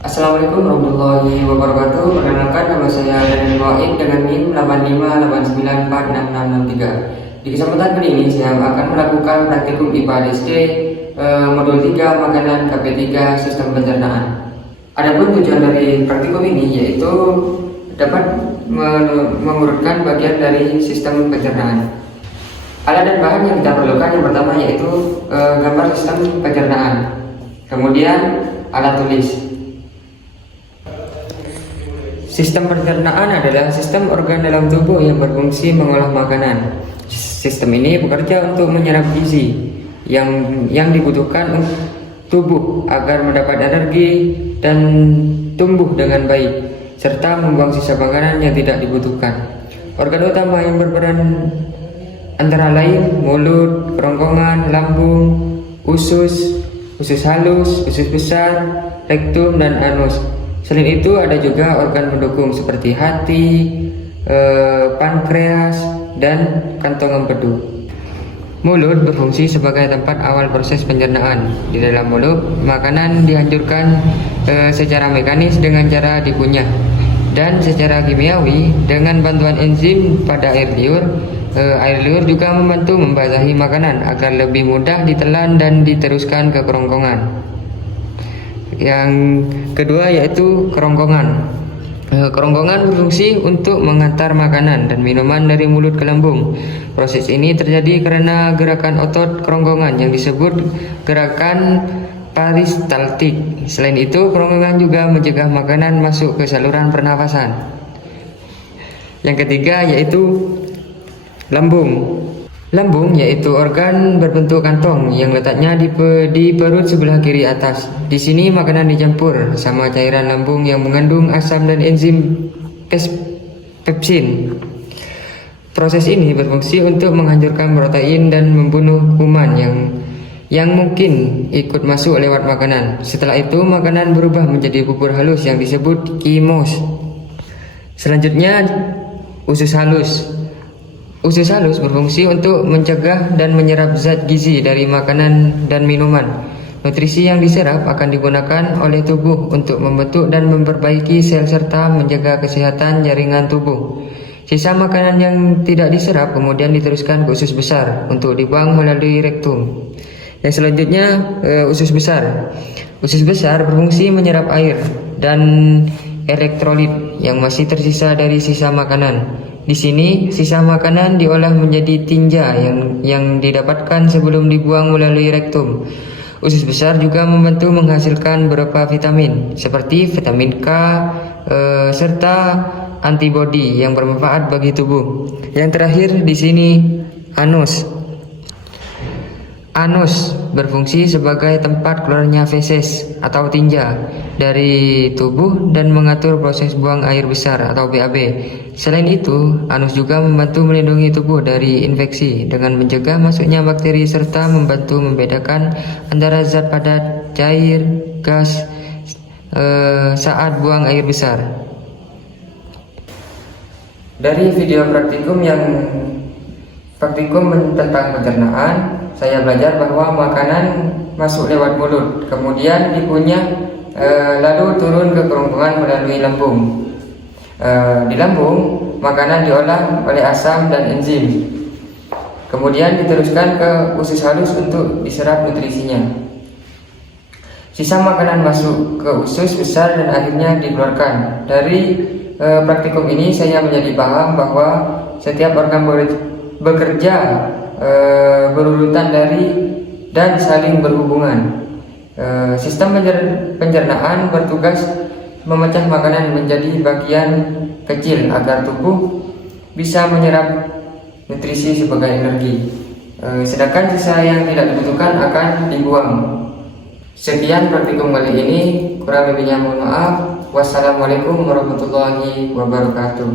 Assalamualaikum warahmatullahi wabarakatuh. Perkenalkan, nama saya Daniel Wahid dengan NIM 858946663. Di kesempatan kali ini saya akan melakukan praktikum IPA DSD modul 3 makanan KP3 sistem pencernaan. Adapun tujuan dari praktikum ini yaitu dapat mengurutkan bagian dari sistem pencernaan. Alat dan bahan yang kita perlukan yang pertama yaitu gambar sistem pencernaan, kemudian alat tulis. Sistem pencernaan adalah sistem organ dalam tubuh yang berfungsi mengolah makanan. Sistem ini bekerja untuk menyerap gizi yang dibutuhkan tubuh agar mendapat energi dan tumbuh dengan baik, serta membuang sisa makanan yang tidak dibutuhkan. Organ utama yang berperan antara lain mulut, kerongkongan, lambung, usus halus, usus besar, rektum, dan anus. Selain itu ada juga organ pendukung seperti hati, pankreas, dan kantong empedu. Mulut berfungsi sebagai tempat awal proses pencernaan. Di dalam mulut, makanan dihancurkan secara mekanis dengan cara dikunyah, dan secara kimiawi dengan bantuan enzim pada air liur. Air liur juga membantu membasahi makanan agar lebih mudah ditelan dan diteruskan ke kerongkongan. Yang kedua yaitu kerongkongan. Kerongkongan berfungsi untuk mengantar makanan dan minuman dari mulut ke lambung. Proses ini terjadi karena gerakan otot kerongkongan yang disebut gerakan peristaltik. Selain itu, kerongkongan juga mencegah makanan masuk ke saluran pernafasan. Yang ketiga yaitu lambung. Lambung yaitu organ berbentuk kantong yang letaknya di perut sebelah kiri atas. Di sini makanan dicampur sama cairan lambung yang mengandung asam dan enzim pepsin. Proses ini berfungsi untuk menghancurkan protein dan membunuh kuman yang mungkin ikut masuk lewat makanan. Setelah itu makanan berubah menjadi bubur halus yang disebut kimos. Selanjutnya usus halus. Usus halus berfungsi untuk mencegah dan menyerap zat gizi dari makanan dan minuman. Nutrisi yang diserap akan digunakan oleh tubuh untuk membentuk dan memperbaiki sel serta menjaga kesehatan jaringan tubuh. Sisa makanan yang tidak diserap kemudian diteruskan ke usus besar untuk dibuang melalui rektum. Yang selanjutnya usus besar. Usus besar berfungsi menyerap air dan elektrolit yang masih tersisa dari sisa makanan. Di sini, sisa makanan diolah menjadi tinja yang didapatkan sebelum dibuang melalui rektum. Usus besar juga membantu menghasilkan beberapa vitamin, seperti vitamin K, serta antibodi yang bermanfaat bagi tubuh. Yang terakhir di sini, anus. Anus berfungsi sebagai tempat keluarnya feses atau tinja dari tubuh dan mengatur proses buang air besar atau BAB. Selain itu, anus juga membantu melindungi tubuh dari infeksi dengan mencegah masuknya bakteri serta membantu membedakan antara zat padat, cair, gas saat buang air besar. Dari video praktikum tentang pencernaan, saya belajar bahwa makanan masuk lewat mulut, kemudian dikunyah, lalu turun ke kerongkongan melalui lambung. Di lambung, makanan diolah oleh asam dan enzim, kemudian diteruskan ke usus halus untuk diserap nutrisinya. Sisa makanan masuk ke usus besar dan akhirnya dikeluarkan. Dari praktikum ini saya menjadi paham bahwa setiap organ bekerja berurutan dan saling berhubungan. Sistem pencernaan bertugas memecah makanan menjadi bagian kecil agar tubuh bisa menyerap nutrisi sebagai energi. Sedangkan sisa yang tidak dibutuhkan akan dibuang. Sekian praktikum kali ini, kurang lebihnya mohon maaf. Wassalamualaikum warahmatullahi wabarakatuh.